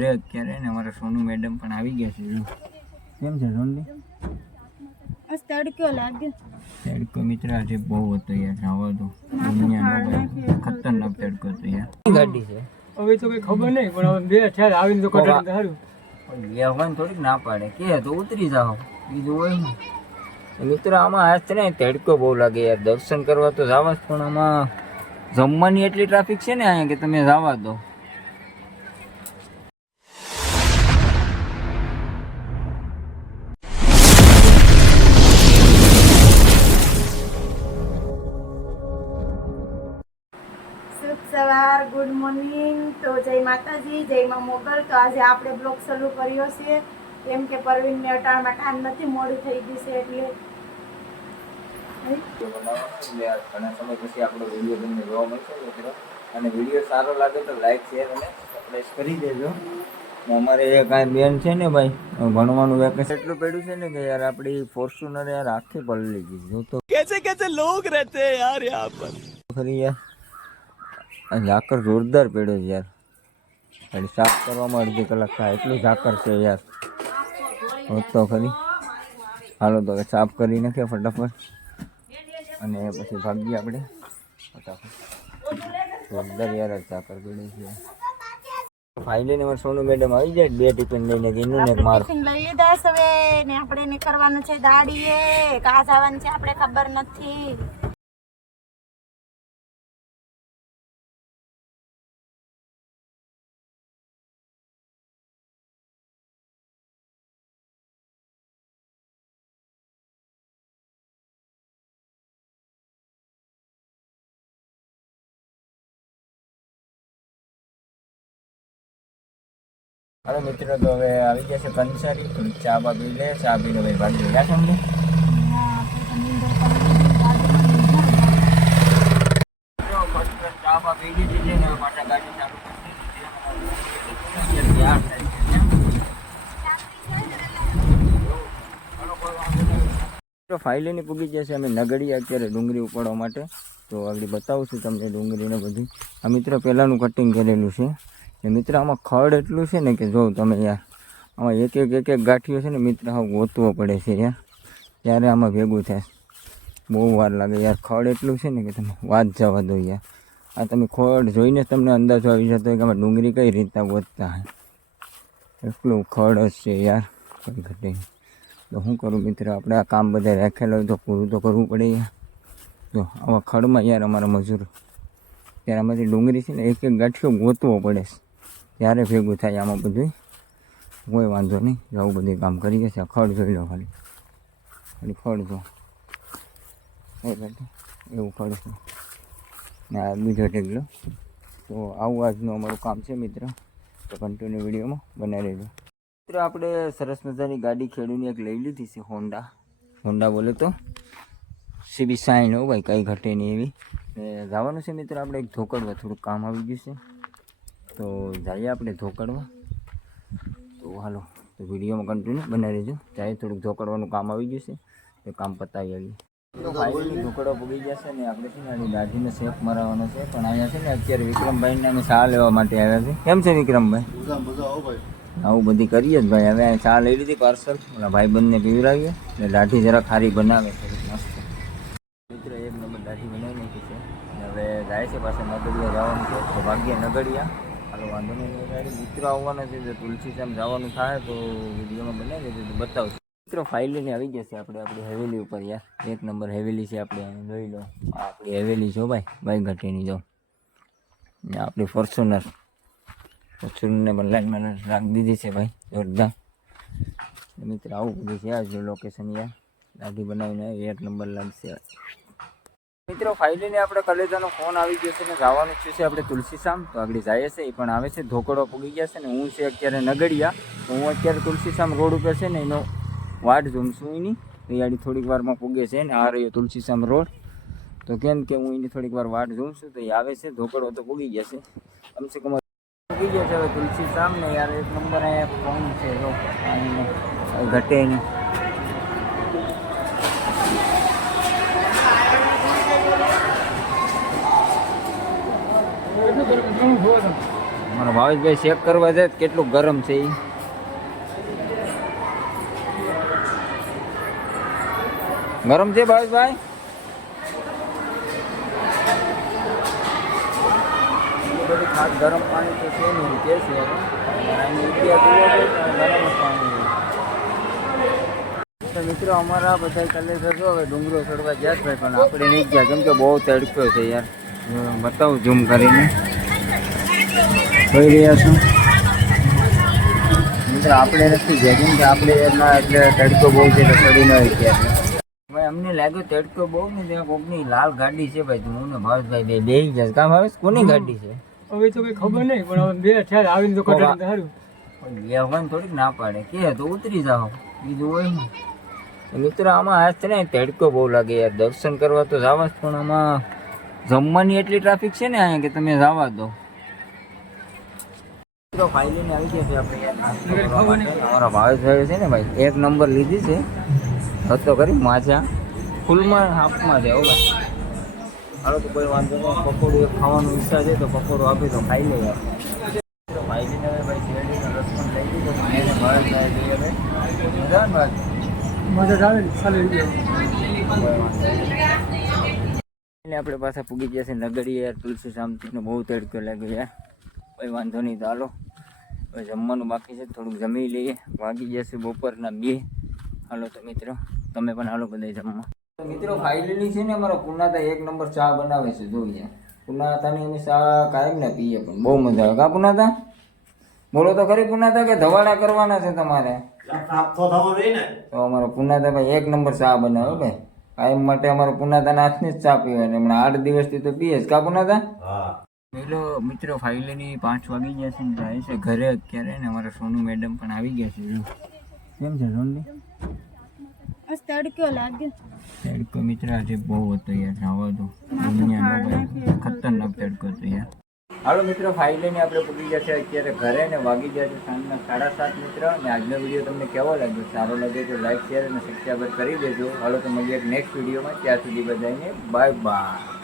અરે અત્યારે ને અમારા સોનુ મેડમ પણ આવી ગયા છે કેમ છે સોનલી? આજ તડક્યો લાગ્યો તડકો મિત્ર આજે બહુ હતો યાર જવા તો. દુનિયાનો ખતરનાક તડકો હતો યાર. ગાડી છે? હવે તો કઈ ખબર નહીં પણ હવે બે ઠેર આવીને તો કટાડી તો સારું લેવાનું થોડીક ના પાડે. કે તો ઉતરી જાઓ. બીજું હોય ને. મિત્ર આમાં આજ છે ને તડકો બહુ લાગે યાર. દર્શન કરવા તો જવા જ પણ આમાં જમવાની એટલી ટ્રાફિક છે ને અહીંયા કે તમે જવા દો. નમસ્કાર ગુડ મોર્નિંગ તો જય માતાજી જય માં મોગલ. તો આજે આપણે બ્લોગ શરૂ કર્યો છે. કેમ કે પરવીનને અટાણમાં કાન નથી મોડું થઈ ગયું છે એટલે. અને વીડિયો સારો લાગે તો લાઈક શેર અને સબસ્ક્રાઈબ કરી દેજો. અમારે એક આ બેન છે ને ભાઈ ભણવાનું વેકેશન એટલું પડ્યું છે ને કે યાર આપણી ફોર્ચ્યુનર યાર આખી પલળી ગઈ. તો કેસે કેસે લોક રહેતે યાર યહાં પર? ખરી યાર. આ ઝાકર જોરદાર પડ્યો યાર. એટલે સાફ કરવામાં અડધી કલાક થાય એટલું ઝાકર છે યાર. હોત તો ખરી. હાલો તો હવે સાફ કરી નાખીએ ફટાફટ. અને પછી ભાગીએ આપણે. ફટાફટ. જોરદાર યાર ઝાકર પડ્યો છે. ફાઇનલી નંબર સોનુ મેડમ આવી જાય બે ટિફિન લઈને કે ને માર. લઈ દસ હવે. ને આપણે નીકળવાનું છે દાડીએ. કા જવાનું છે આપણે ખબર નથી. હાલો મિત્રો, તો હવે આવી ગયા છે કંસારી થોડીક ચા બા પી લે, ચા પીને ભાઈ ભાગી ગયા ચા છે ને હવે પાછા ગાડી ચાલુ કરી દીધી. તૈયાર થાય છે. પૂગી જશે અમે નગડી અત્યારે ડુંગળી ઉપાડવા માટે. તો આગળ બતાવું છું તમને ડુંગળીને બધું. આ મિત્ર, પહેલાંનું કટિંગ કરેલું છે. મિત્ર, આમાં ખડ એટલું છે ને કે જો તમે યાર, આમાં એક એક એક એક ગાંઠિયો છે ને મિત્ર, આવું ગોતવો પડે છે યાર. ત્યારે આમાં ભેગું થાય. બહુ વાર લાગે યાર, ખડ એટલું છે ને કે તમે વાત જવા દો યાર. આ તમે ખડ જોઈને તમને અંદાજો આવી જતો કે આમાં ડુંગળી કઈ રીતના ગોતતા હોય એટલું ખડ જ છે યાર. કંઈ ઘટે. તો શું કરું મિત્ર, આપણે આ કામ બધા રાખેલા હોય તો પૂરું તો કરવું પડે યાર. જો, આવા ખડમાં યાર અમારા મજૂર. ત્યારે આમાંથી ડુંગળી છે ને એક એક ગાંઠિયો ગોતવો પડે છે. ત્યારે ભેગું થાય આમાં બધું કોઈ વાંધો નહીં. આવું બધું કામ કરી જશે. ખડ જોઈ લો ખાલી. ખાલી ખડ જો. એવું ખડ છે. ને આ બીજો ઢેગલો તો આવું આજનું અમારું કામ છે, મિત્ર. તો કન્ટિન્યુ વિડીયોમાં બનાવી રહેજો મિત્ર, આપણે સરસ મજાની ગાડી ખેડૂની એક લઈ લીધી છે હોન્ડા હોન્ડા બોલે તો. સીબી સાઈન હો ભાઈ, કંઈ ઘટે નહીં એવી. જવાનું છે, મિત્ર, આપણે એક ધોકડવા થોડુંક કામ આવી ગયું છે. તો જઈએ આપણે ધોકડમાં તો હાલો, તો વિડીયોમાં કન્ટિન્યુ બનાવી રહેજો ત્યારે થોડુંક ધોકડવાનું કામ આવી ગયું છે. તો કામ પતાવી આવીએ. તો ફાઇનલી ધોકડો પૂગી જશે ને આપણે છે ને આની દાઢીને શેપ મરાવવાનો છે. પણ અહીંયા છે ને અત્યારે વિક્રમભાઈને અમે ચા લેવા માટે આવ્યા છે. કેમ છે વિક્રમભાઈ? આવું બધી કરીએ જ ભાઈ. હવે ચા લઈ લીધી પાર્સલ ઓલા ભાઈ બંને પીવડાવીએ. એટલે દાઢી જરા ખારી બનાવે મસ્ત. મિત્ર, એક નંબર દાઢી બનાવી નાખી છે. હવે જાય છે પાસે નગડિયા જવાનું છે. તો ભાગ્ય નગડિયા હાલો, વાંધો નહીં મિત્રો આવવાના છે, જો તુલસી શ્યામ જવાનું થાય તો વિડીયોમાં બનાવી દેજો, તો બતાવશું મિત્રો ફાઇલ લઈને આવી જશે આપણે, આપણી હવેલી ઉપર યાર. એક નંબર હવેલી છે આપણે જોઈ લો. આપણી હવેલી જો ભાઈ ભાઈ ઘટીની જો. ને આપણી ફોર્ચ્યુનર ફોર્ચ્યુનરને પણ લાઈનમાં રાખી દીધી છે ભાઈ, જોરદાર. મિત્ર, આવું બધું છે આ જો લોકેશન યાર. દાઢી બનાવીને એક નંબર લાગશે. મિત્રો ફાઇનલી આપણે કલેજાનો ફોન આવી ગયો છે ને જવાનું થયું છે આપણે તુલસીશામ. તો આગળ જાય છે, એ પણ આવે છે. ધોકડો પૂગી ગયા છે ને હું છે અત્યારે નગડિયા. હું અત્યારે તુલસીશામ રોડ ઉપર છે ને એનો વાટ જોમશું એની. આડી થોડીક વારમાં પૂગે છે ને આ રહ્યો તુલસીશામ રોડ. તો કેમ કે હું એની થોડીક વાર વાટ જોઉં તો એ આવે છે. ધોકડો તો પૂગી ગયા છે. કમસે કમ પૂગી ગયા છે હવે તુલસીશામ ને યાર એક નંબર અહીંયા ફોન છે. જો ઘટે નહીં એટલું ઘણું જોવા તમે અમારો મારા ભાવેશભાઈ ચેક કરવા જાય કેટલું ગરમ છે એ ગરમ છે ભાવેશભાઈ? ખાસ ગરમ પાણી તો નહીં કે મિત્રો અમારા બધા કલેક્ટર જો હવે ડુંગરો ચડવા ગયા છે પણ આપણે નહીં ગયા. કેમ કે બહુ તડક્યો છે યાર. બતાવું ઝૂમ કરીને. જોઈ રહ્યા છો. મિત્રો આપણે નથી ગયા કે આપણે એમાં એટલે તડકો બહુ છે ચડી ન ભાઈ અમને લાગ્યું તડકો બહુ ને ત્યાં કોકની લાલ ગાડી છે ભાઈ. હું ને ભાવેશભાઈ બે બે ગયા કામ હવે કોની ગાડી છે? હવે તો કઈ ખબર નહીં પણ હવે બે ઠેર આવીને તો કટાડી સારું પણ થોડીક ના પાડે. કે તો ઉતરી જાઓ. બીજું હોય ને. મિત્રો આમાં આજ છે ને તડકો બહુ લાગે યાર. દર્શન કરવા તો જવા પણ આમાં જમવાની એટલી ટ્રાફિક છે ને અહીંયા કે તમે જવા દો. મિત્રો ફાઇલીને આવી ગયા છે આપણે. અમારા ભાવેશભાઈ છે ને ભાઈ એક નંબર લીધી છે. હતો કરી માછા ફૂલમાં હાફમાં છે ઓકે હાલો તો કોઈ વાંધો નહીં. પકોડું એક ખાવાનું ઈચ્છા છે તો પકોડું આપી તો ખાઈ લઈએ આપણે તો ભાઈ શેરડીનો રસ પણ લઈ દીધો એને ભાવેશભાઈ જોઈએ મજા આવે મજા આવે ને એટલે આપણે પાછા પૂગી ગયા છે નગરી યાર તુલસી શાંતિનો બહુ તડકો લાગ્યો યાર. કોઈ વાંધો નહીં તો હાલો. હવે જમવાનું બાકી છે થોડુંક જમી લઈએ. વાગી જશે બપોરના બે. હાલો તો મિત્રો તમે પણ હાલો બધા જમવા. મિત્રો ફાઇનલી છે ને અમારા પુનાતા એક નંબર ચા બનાવે છે જોઈએ. પુનાતાની અમે ચા કાયમ ને પીએ પણ બહુ મજા આવે. કા પુનાતા બોલો તો ખરી પુનાતા કે ધવાડા કરવાના છે તમારે? તો અમારા પુનાતા ભાઈ એક નંબર ચા બનાવે ભાઈ. કાયમ માટે અમારા પુનાતાના હાથની જ ચા પીવાની. હમણાં આઠ દિવસથી તો પીએ જ. કા પુનાતા પેલો મિત્રો ફાઇલેની પાંચ વાગી ગયા છે ને જાય છે ઘરે અત્યારે ને અમારા સોનુ મેડમ પણ આવી ગયા છે. કેમ છે સોનલી? બસ તડક્યો લાગ્યો તડકો મિત્ર આજે બહુ હતો યાર જવા દો દુનિયાનો ખતરનાક તડકો હતો યાર. હાલો મિત્રો ફાઇનલી આપણે પૂરી ગયા છે અત્યારે ઘરે ને વાગી ગયા છે સાંજના સાડા સાત મિત્ર. અને આજનો વીડિયો તમને કેવો લાગ્યો? સારો લાગે તો લાઈક શેર અને સબસ્ક્રાઈબર કરી દેજો. હાલો તો મળીએ નેક્સ્ટ વિડીયોમાં ત્યાં સુધી બધાને બાય બાય